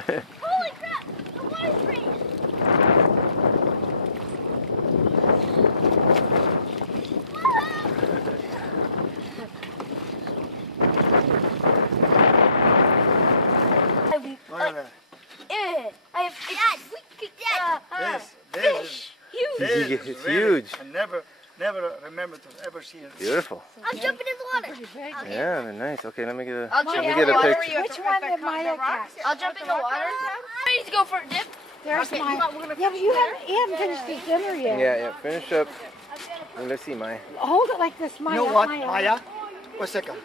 Holy crap! The water's freezing! Fish. Huge. It's huge. I never remember to ever see it. Beautiful. I'm jumping in the water. Yeah, they're nice. Okay, let me get a I'll jump let me in get the a water. picture. Which one did Maya catch? I'll jump in the water. Ready to go for a dip? There's Maya. Yeah, but you haven't finished the dinner yet. Yeah, finish up. Let's see, Maya. Hold it like this, Maya. You know what, Maya? One second.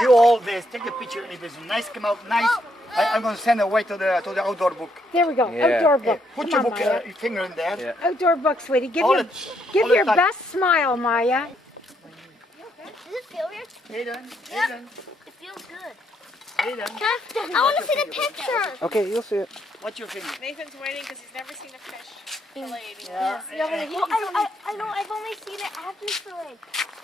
You all this. Take a picture. If it's nice, come out nice. I'm going to send it away to the outdoor book. There we go. Yeah. Outdoor book. Put Come your on, book, Maya. your finger in there. Yeah. Outdoor book, sweetie. Give Hold your it. give Hold it your tight. best smile, Maya. Does it feel weird? Hayden, Yep. Hayden, It feels good. Hayden. I want to see the picture. Okay, you'll see it. What's your finger? Nathan's waiting because he's never seen a fish fillet before. Yeah. I know. I've only seen it after fillet.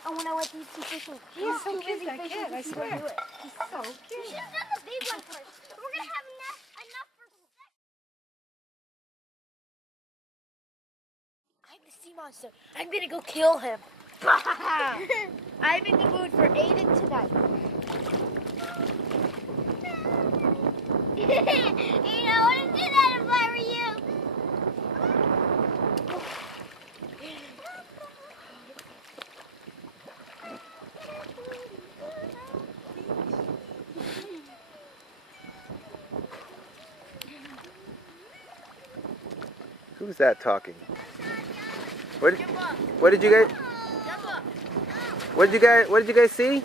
And when I went to see fishing, He's so too cute, busy that fishing kid, to I see swear. her do it. He's so We cute. should have done the big one first. We're gonna have enough for. I'm the sea monster. I'm gonna go kill him. I'm in the mood for Aiden tonight. You know, I wouldn't do that if I were you. Who's that talking? What did you guys? Jump up. What did you guys see?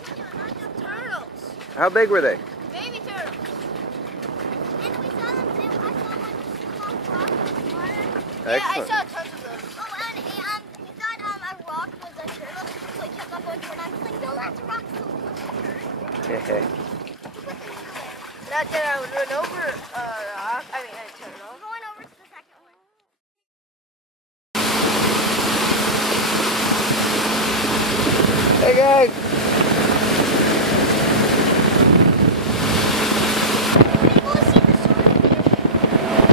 Turtles. How big were they? Baby turtles. And we saw them too. I saw one swim off rock in the water. Yeah, I Excellent. saw tons of those. Oh, and he thought a rock was a turtle, so he kept on going toward us. He's like, no, that's a rock. So we put them in there. Not that I would run over a rock. I mean, a turtle. We're going over to the second one. Hey guys. We'll see the swordfish.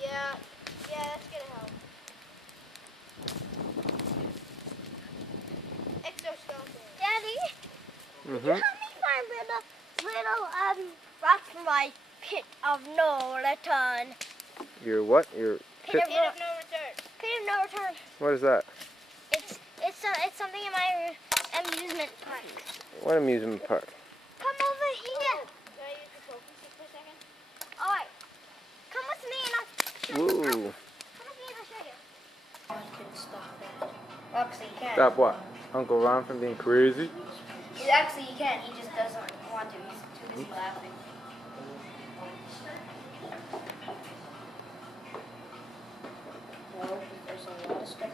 Yeah, that's gonna help. Exoskeleton. Daddy, Mhm. help me find little rock for my pit of no return. Your what? Your Pit of Pit of no return. Pit of no return. what is that? It's something in my amusement park. What amusement park? Come over here. Can I use the focus for a second? All right. Come with me and I'll show you. Woo. Come with me and I'll show you. I can stop that. Actually, you can. Stop what? Uncle Ron from being crazy? Actually, you can. He just doesn't want to. He's too busy laughing. There's a lot of stuff